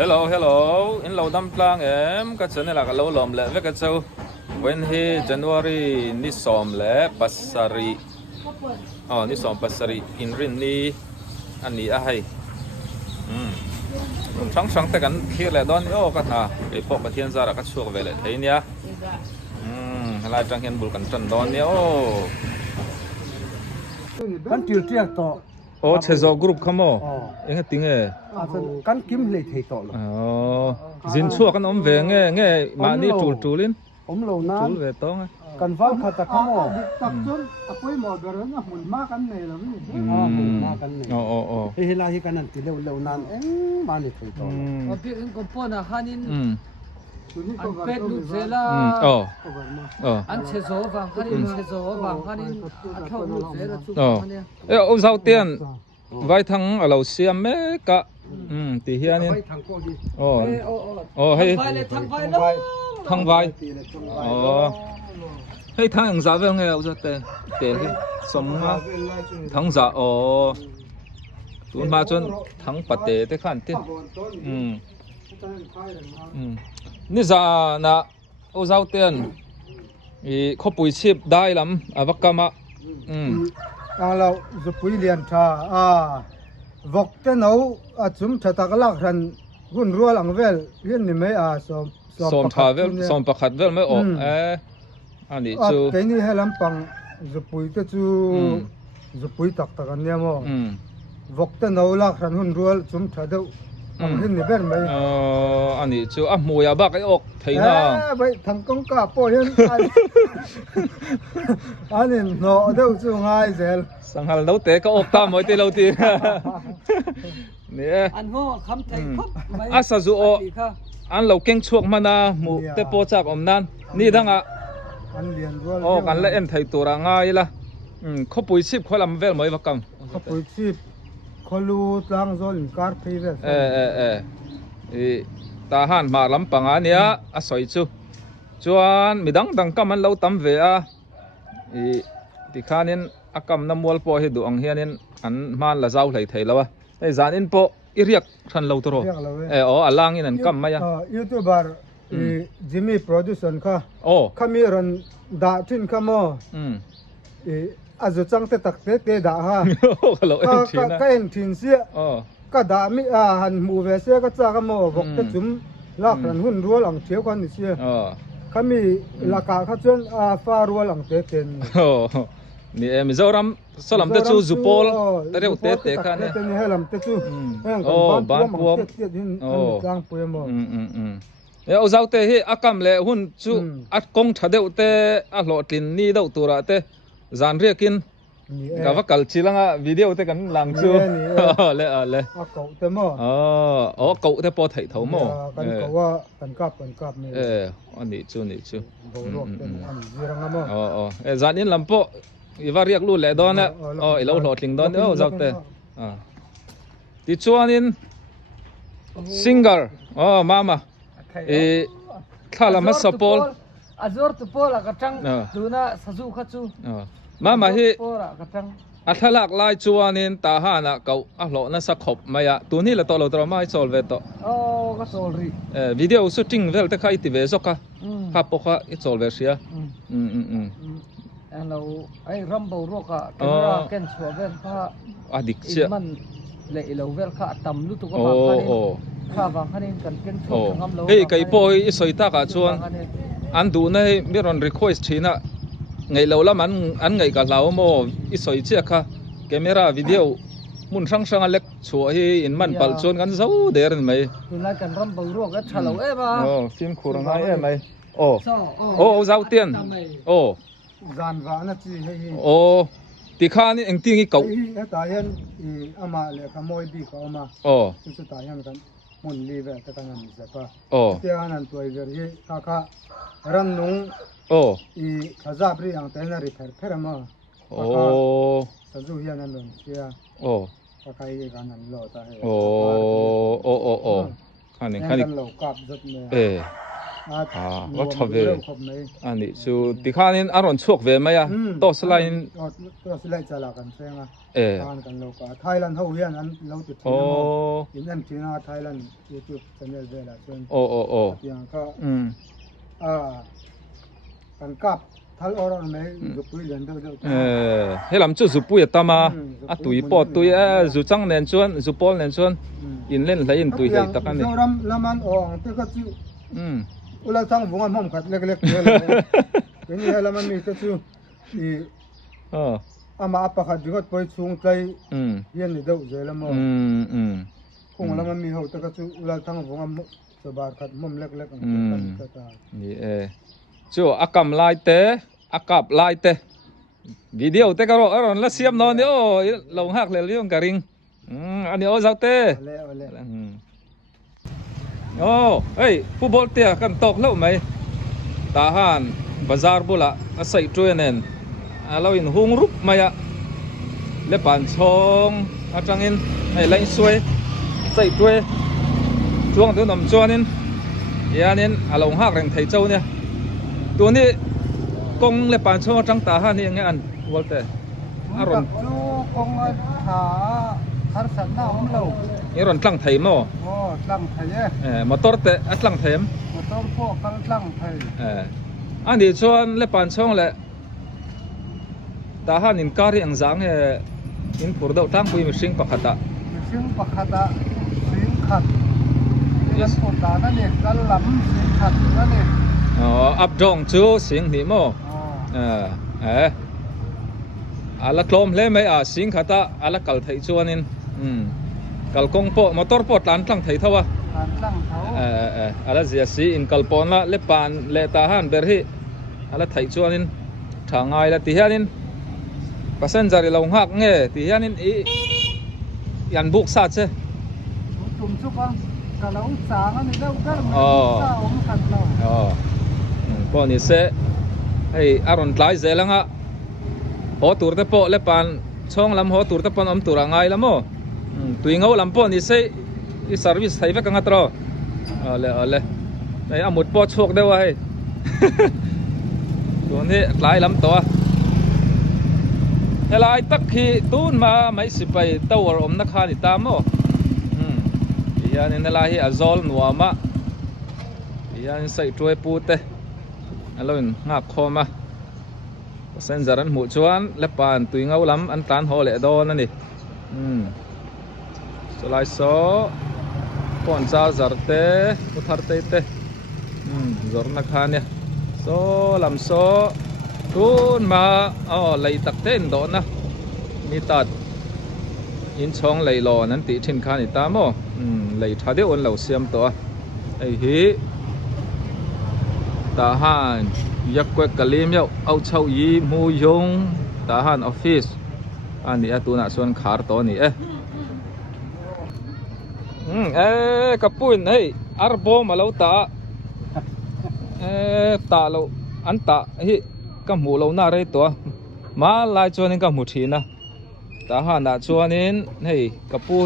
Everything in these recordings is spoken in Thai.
hello in lo dam tlang em ka chen la ka lo lom le ve ka chau when he January ni som le pasari ni som pasari in rin ni an ni a hai sang te kan thir le don yo ka tha e pok ka thian za ra ka chuak ve le thei nia la tang hian bul kan chan don nia kan til tiak to chezo group khamo eng ting e kan kim le thei to lo zin chuak kan om ve nge ma ni tul in lo na tul ve tong kan wal kha ta khamo tập trung apoi mo garan na mun ma kan nei lo ni ma kan ne he la hi kan an ti lo nan ma ni thei to abi in ko pona hanin an pet lu zela an chezo wang hanin chezo wang hanin a thau lu zela chu hanin o zau tian vai thang alo siam me ka ti hianin hei vai le thang vai lo thang vai hei thang ang za vel nge au za te hi som nga thang za tun ma chon thang pate te khan te ni za na o zau tian i khopui chip dai lam avakama lo zu pui lian tha vok te no a chum tha tak lak ran hun rual ang vel yen ni me som tha vel som pakhat vel me ani chu ke ni helam pang zu pui te chu zu pui tak tak an ne mo vok te no lak ran hun rual chum tha deuh ang hin ni ber mai ani chu a muya ba kai ok theina bai thang kong ka po hian anin no deuh chu ngai zel sanghal no te ka ok ta moi te lo ti ne an ho kham thai khop asa zu an lo keng chuak mana mu te po chak om nan ni danga an lian rual kan la en thai tura ngai la khopui chip kholam vel moi wakam khopui chip kholu tlang zol in kar phei ve ta han ma lam panga nia a soi chu chuan midang dang kam an lo tam ve ti khanin akam namwal po hi du ang hianin an man la zau hlei thei lawa ei zan in po iriak than lo toro alang in an kam maya youtuber Jimmy production kha khami ran da thin khamo azu chang te tak te da ha ka en thin sia ka da mi han mu ve se ka cha ka mo vok te chum lak ran hun rual ang theu kan ni sia khami laka kha chon fa rual ang te ten ni Mizoram solam te chu zupol te reu te kha ne te ni helam te chu ban puam chang puemo o zau te hi akam le hun chu at kong thadeu te a hlo tlin ni deuh tura te zan riakin ka vakal chilanga video te kan lang chu le a ko te mo ko te po thai tho mo kan ko wa kan kap me ani chu bo ro te an ziranga mo zan in lampo i va riak lu le don na i lo hlo tling don zau te ti chuanin singer mama thala ma sapol azor tu pola ka tang tuna saju khachu mama hi pola ka tang athalak lai chuanin ta hana kau a hlo na sa khop maya tu ni la to lo tro mai chol ve to ka chol ri video shooting vel te khai ti ve zoka ka pokha I chol ve sia ano ai rambo roka camera ken chwa vel kha adik sia man le ilo vel kha tam lu tu ka ba kha wang hanin kan ken chwa ngam lo ei kai poi I soita ka chuan an du nei miron request thina ngai lo lam an ngai ka lau mo I soi che kha camera video mun sang alek chu hi in man pal chon kan zo der mai tunai kan rambo roka thalo e ba film khurang ai mai zau tian gan va na chi he ti khan eng tingi kau ta yan ama le ka moi bi ka ama chu ta yan kan mun li ve ta kan an se pa te anan toi ver ye ka ran nung I khazab ri ang ta na ri pher ma sa ju hian an lon sia ka kai ye kan an lo ta he khan lo kap zat me ก็ชอบเวอันนี้ชูติข้านี่อารมณ์ชวกเวไหมอ่ะโตสไลน์โตสไลน์จะหลักกันเสียงอ่ะทานกันโลกไทยแลนด์เขาเรียนอันเราติดทีมอินเดียจีน่าไทยแลนด์ยูทูบช่องเวลาส่วนอย่างก็กันกับทัลอรอนไม่จุปุยเรียนดูเฮ้ลำจุจุปุยตามาตุยปอตุยจุจังเนนชวนจุปอลเนนชวนอินเล่นไหลอินตุยเลยตะกันนี่ลำมันอ่องแต่ก็จิ้วอุลาทั้งวงมันขัดเล็กๆเลยเป็นยังไงลำมันมีก็จิ้วอามาปะขัดจุดไปสูงใจยันนี่ดูเจริญมั้งคงลำมันมีเขาแต่ก็จิ้วอุลาทั้งวงมันสบายขัดมันเล็กๆนี่จู่อากำลายเตะอากาบลายเตะวิดีโอเตะก็รอแล้วเสียมนอนนี่โอ้ลงหักเลยเรื่องการิงอันนี้โอ้เจ้าเตะโอ้เฮ้ยผู้บอลเตะกันตกแล้วไหมทหารบาซาร์บุละใส่ช่วยเน้นเราอินหงรุปมาอะเล็บปานชงอาจังอินให้ไล่สวยใส่ช่วยช่วงตัวน้ำจวนินยานินลงหักแรงไทยเจ้าเนี่ยตัวนี้กงเล็บปานชงจังตาหานี่ยังไงอันวอลเตอร์อารมณ์กงขาคาร์สันน้ำเราอารมณ์ตั้งไทยมั้งตั้งไทยมอเตอร์เตะตั้งไทยมอเตอร์พวกตั้งไทยอันนี้ชวนเล็บปานชงแหละตาหานินการีอังจังอินปูร์ดาวตั้งคุยมิชิงปักขัดมิชิงปักขัดสิงขัดยันปูตานั่นเองกันลำสิงขัดนั่นเองอับดงจูสิงนี่มั้งละคลมเลยไหมสิงขัดละกัลไทยชวนนินกัลกงโปมอเตอร์โปตันตั้งไทยเท่าละเสียสีอินกัลปอนละเล็บปานเลตาหันเบอร์ฮีละไทยชวนนินทางไงละที่ฮานินภาษาจารีลงหักเงี้ยที่ฮานินยันบุกสัตว์ใช่ตุ่มชุบกะเราสางอันนี้แล้วก็มันสาวมันขัดเราพอนี่เสะให้อารมณ์ไหลเจริญอ่ะหัวตูร์ตะโปเล็บปานช่องลำหัวตูร์ตะปนตูรังไงละมั้งตุยเงาลำพอนี่เสะอีเซอร์วิสไทยเวกังอัตรอเลยในอามุดปอดโชคได้ไว้ตัวนี้ไหลลำตัวเวลาตักขีตูนมาไม่สิไปตัวอมนักขานิตามมั้งยันนี่ละฮีอาซอลนัวมะยันใส่ถ้วยปูเตะแล้วงับคอมาเส้นจารันหมูชวนเล็บปานตุยเงาล้ำอันตันหอเละดอนนั่นนี่สไลซ์โซ่ปอนซาจาร์เตอุทาร์เตเตจอร์นักฮานเนี่ยโซ่ลำโซ่ตูนมาไหลตักเต้นโดนนะมีตัดอินช่องไหลหล่อนั้นติชินคานิตามอไหลท่าเดียวอันเหล่าเสียมตัวไอ้ฮีทหารยักษ์กวกกะลิมเย้าเอาเช่ายีมูยงทหารออฟฟิศอันนี้ตัวน่ะส่วนขาร์ตัวนี้กับปุ่นอาร์โบมาแล้วตาตาเราอันตากับหมูเราหน้าไรตัวมาลายชวนนี้กับหมูทีนะทหารน่ะชวนนี้กับปู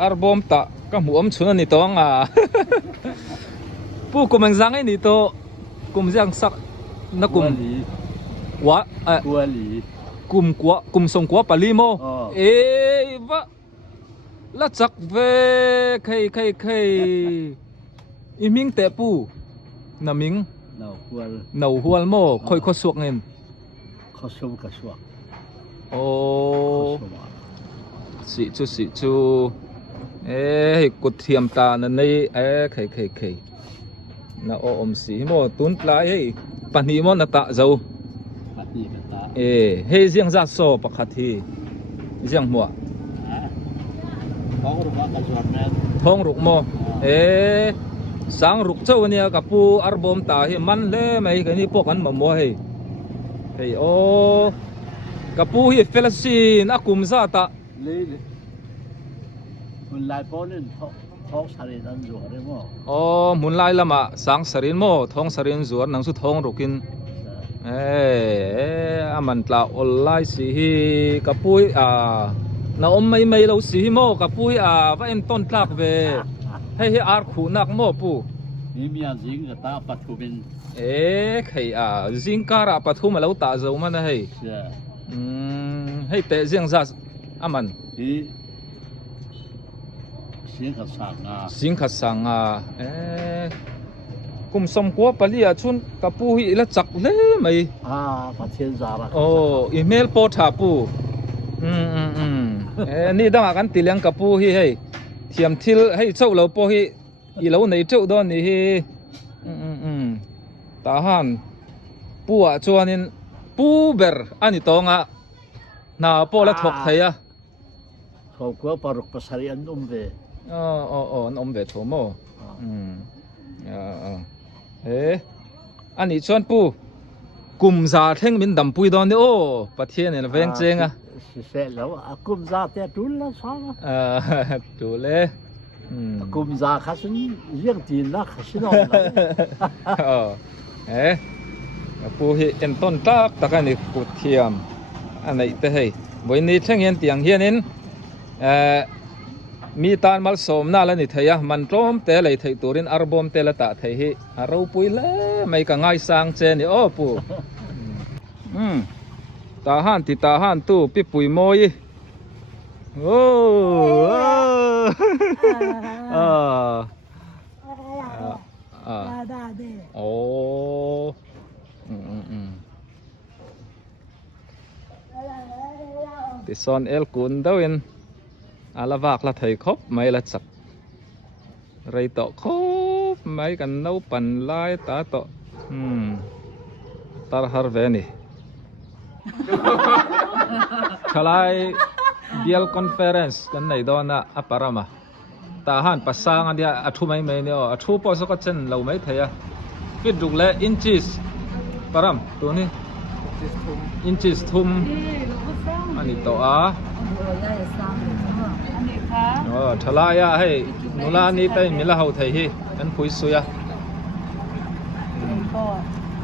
อาร์โบมตากับหมูชวนนี่ตัวปูกุมันจังนี่ตัวกุมจังสักนักกุมวะกัวหลีกุมส่งกัวปาลีโมวะละจักเวใครอีมิงเตปูนามิงนาหัวโมค่อยข้อสวกเงินข้อสวกกับสวกสิจูกดเทียมตานั่นนี่ใครน่าอมสีโมตุนปลายปนีโมนาตาเจ้าเจียงจัดโซ่ปะขัดทีเจียงหัวท้องรุกโมสังรุกเจ้าเนี่ยกับปูอาร์บอมตามันเล่ไหมกันนี่พวกกันมาโมโอ้กับปูเฟลซีนอากุมซาตามันลายป้อนนี่ท้องสารินจัวได้มั้งมุนลายละมาสังสารินโมท้องสารินจัวนังสุท้องรุกินมันตาออนไลน์สิกับปุยน้าไม่เราสิโมกับปุยว่าเอ็นต้นกลากเวให้อาร์คูนักโมปู นี่มีอันสิงกับตาปัทุบินใครจิงการะปฐุมมาแล้วตาเจ้ามันนะเฮ้ยให้เตะเสียงซะมันที่สิงขัดสังสิงขัดสังกุมสมกัวปลีชุนกับปูฮิละจักเลยไหมประเทศจาระโอ้อีเมลโพธาปูนี่ดังกันติเลียงกับปูฮิให้เทียมทิลให้เจ้าเราปูฮิอีเราในเจ้าดอนนี่ฮิตาหันปูจวนนินปูเบอร์อันนี้ตองน่าปูละทกไทยเขากัวปรุกภาษาอันเวอมเวทโมอันนี้ชวนปูกุมซาเท่งมินดำปุยดอนนี่โอ้ประเทศเนี่ยเวงเจงเสร็จแล้วกุมซาแต่ดูแลซ้ำดูเลยกุมซาข้าศึกยังตีนนะข้าศึกปูเห็นต้นตักตะกันนี่ปูเทียมอันไหนแต่ให้วันนี้เท่งเห็นเตียงเฮียนินมีตานมัลสมน่าละนี่เทียมันร้อมแต่เลยเทียตัวรินอาร์บอมแต่ละตาเทียเราปุยเลยไม่ก็ง่ายสร้างเจนี่โอ้ปูตาหันติตาหันตู้ปิปุยโมยโอ้โอ้ติซอนเอลกุนดาวินอาลาวากละไทยครบไม่ละจักไรต่อครบไม่กันน้าปั่นลายตาต่อตาฮาร์เวนี่ทลายเดียลคอนเฟอเรนซ์กันในดอนอัปปารามาตาหันปัสสางอันเดียอัทุไม่เนี่ยอัทุพอสกัดเช่นเราไม่เทียฟิดดูแลอินชิสปารามตัวนี้อินชิสทุ่มอันนี้ต่อทลายให้นุลานี่ไปมิลาเฮาไทยกันคุยสุย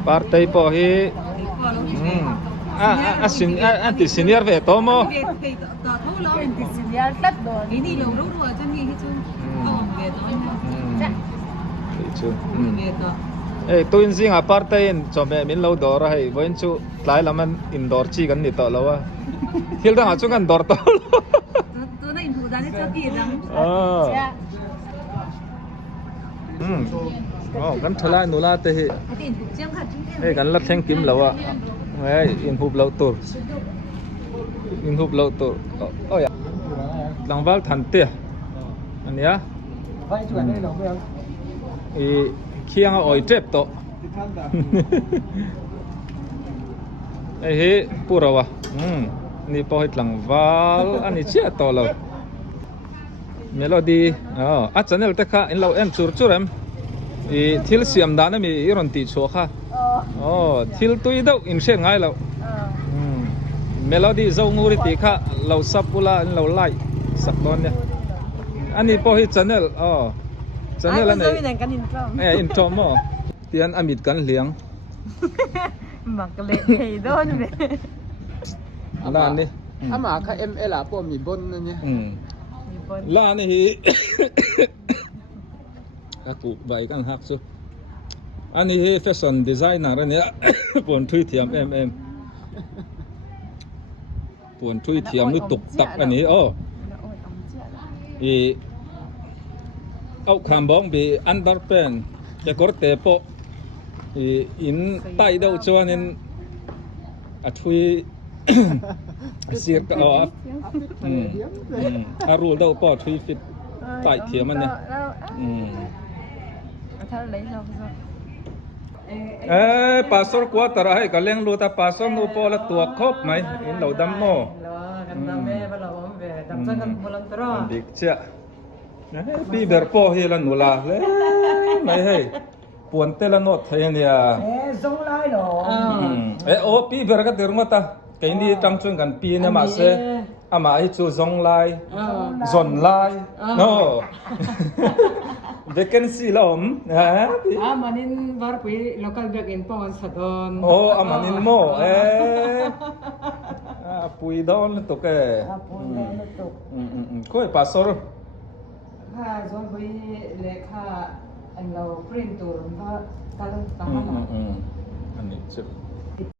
ปาร์ตี้พอฮีสินอันที่ซีเนียร์เวทโตโมซีเนียร์ตัดดอกนี่เรารู้ว่าจะมีให้จุนต้องเวทจ้ะจุนตัวอินซิงปาร์ตี้จอมมินเราดอร์ให้วันชูหลายละมันอินดอร์ชีกันนี่ต่อแล้ววะฮิลดังอาจุกันดอร์ต่อตัวนั้นอินทูดานี่จะกี่ดังกันทลายนุลาเตะกันลัดแทงกิมแล้ววะอินพุบเราตัวโอ้ยหลังบ้านทันเตี้ยอันนี้เคียงอ่อยเจ็บโตเฮ้ปูเราวะนี่พอให้หลังบ้านอันนี้เชี่ยโตเราเมโลดี้อาจารย์เนี่ยแต่ข้าอินเราจูร์เอ็มทิลเสียมด้านนั้นมีอีรอนตีชัวค่ะทิลตุยดาวอินเชียงไงเราเมโลดี้เจ้างูริติค่ะเราสับปุระเราไล่สักตอนเนี่ยอันนี้พอให้จันเนลจันเนลอันไหนอินทรอมเตียนอมิดกันเลี้ยงมักเล่เฮโดนเลยล้านนี่มาค่ะMLพวกมีบนนั่นเนี่ยล้านนี่กูใบกันหักซุอันนี้แฟชั่นดีไซเนอร์เนี่ยปวนทุยเทียมปวนทุยเทียมนี่ตกตักอันนี้เอาคำบ้องไปอันดับเป็นจะกดเตะโปอินใต้ดาวจวนนินทุยเสียกอารูดาวปอทุยฟิตใต้เทียมมันเนี่ยปาสอร์กว่าตระให้กับเลี้ยงลูตาปาสอร์นูปอละตัวครบไหมอินเราดำโม่กันดำแม่บ้านเราดำจังกันพลังตรอดิกเจ้าปีเบอร์โปเฮลันนูลาเลยไม่ให้ปวนเตลันโนดเทียเนี่ยส่งไล่หรอโอ้ปีเบอร์ก็เดือดมาตาแค่นี้จังชวนกันปีเนี่ยมาเสอามาให้จูซงไลซอนไลโน่vacancy ล้อมmanin var pi local back in pon sa don manin mo pui don to ke ko pastor zon bui lekha อันเราปริ้นตัวมันก็ตั้ง อันนี้จะ